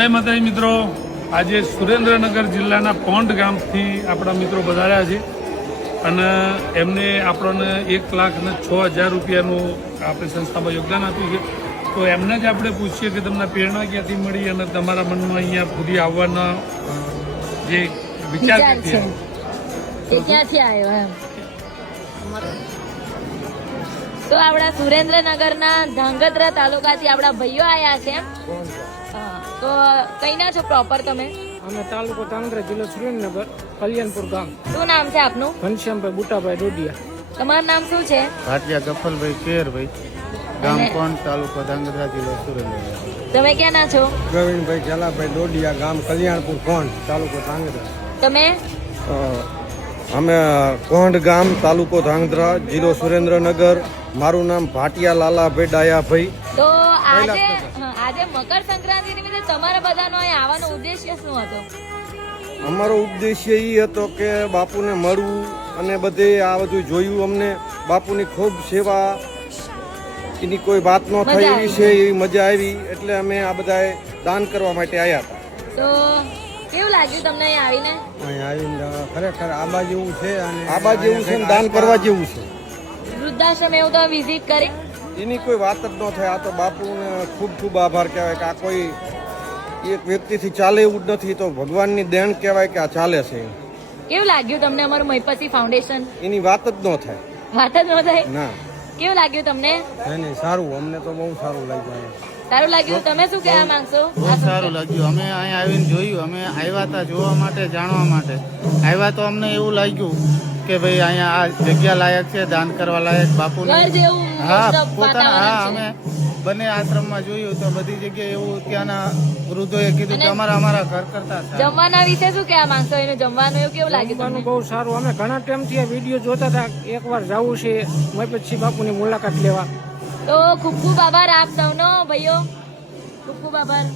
જય માતાજી મિત્રો, આજે સુરેન્દ્રનગર જિલ્લાના પોંડ ગામથી આપણા મિત્રો પધાર્યા છે અને એમને આપણને 1,06,000 રૂપિયાનું આપણી સંસ્થામાં યોગદાન આપ્યું છે. તો એમને જ આપણે પૂછીએ કે તમને પ્રેરણા ક્યાંથી મળી અને તમારા મનમાં અહીંયા સુધી આવવાના જે વિચાર છે એ ક્યાંથી આવ્યો એમ. તો આપણા સુરેન્દ્રનગરના ધાંગધ્રા તાલુકાથી આપણા ભાઈઓ આવ્યા છે. તો કઈના છો પ્રોપર તમે? અમે તાલુકો ધાંગધ્રા, જિલ્લો સુરેન્દ્રનગર, કલ્યાણપુર ગામ. શું નામ છે આપનું? ઘનશ્યામભાઈ બુટાભાઈ ડોડિયા. તમારું નામ શું છે? ભાટિયા ગફલભાઈ કેરભાઈ, ગામ કોણ, તાલુકો ધાંગધ્રા, જિલ્લો સુરેન્દ્રનગર. તમે ક્યાંના છો? પ્રવીણભાઈ ઝાલાભાઈ ડોડિયા, ગામ કલ્યાણપુર કોણ, તાલુકો ધાંગધ્રા. તમે? અમે કોંઢ ગામ, તાલુકો ધાંગધ્રા, જિલ્લો સુરેન્દ્રનગર. મારું નામ ભાટિયા લાલાભાઈ ડાયાભાઈ. તો આજે મકર સંક્રાંતિ નિમિત્તે તમારા બધાનો અહીં આવવાનો ઉદ્દેશ્ય શું હતો? અમારો ઉદ્દેશ્ય એ હતો કે બાપુને મળવું અને બધે આ બધું જોયું. અમને બાપુની ખૂબ સેવા, એની કોઈ વાત ન થઈ એવી છે, એવી મજા આવી, એટલે અમે આ બધાએ દાન કરવા માટે આવ્યા હતા. તો કેવું લાગ્યું તમને અહીં આવીને? અહીં આવીને ખરેખર આબા જેવું છે અને આબા જેવું છે, દાન કરવા જેવું છે. વૃદ્ધાશ્રમ એવું તો વિઝિટ કરી? એની કોઈ વાત જ ન થાય. આ તો બાપુને ખૂબ ખૂબ આભાર કહેવાય કે આ કોઈ એક વ્યક્તિથી ચાલે એવું જ નથી, તો ભગવાનની દેણ કહેવાય કે આ ચાલે છે. કેવું લાગ્યું તમને અમારું મહીપતિ ફાઉન્ડેશન? એની વાત જ ન થાય. વાત જ ન થાય? ના. કેવું લાગ્યું તમને? નહીં, સારું, અમને તો બહુ સારું લાગ્યું. સારું લાગ્યું. તમે શું કહેવા માંગશો? બહુ સારું લાગ્યું. અમે અહીંયા આવીને જોયું, અમે આવ્યા હતા જોવા માટે, જાણવા માટે આવ્યા. તો અમને એવું લાગ્યું કે ભાઈ અહીંયા આ જગ્યા લાયક છે, દાન કરવા લાયક. બાપુને ઘર જેવું હા, પોતાના વાતાવરણ છે. અમે બંને આશ્રમમાં જોયું તો બધી જગ્યાએ એવું ત્યાંના વૃદ્ધોએ કીધું કે અમારા ઘર કરતા સારું. જમવાના વિશે શું કહેવા માંગશો? એનું જમવાનું એવું કેવું લાગ્યું તમને? બહુ સારું. અમે ઘણા ટાઈમથી આ વિડીયો જોતા હતા, એકવાર જવું છે મહીપતસિંહ બાપુની મુલાકાત લેવા. તો ખૂબ ખૂબ આભાર આપ સૌનો ભાઈઓ, ખૂબ ખૂબ આભાર.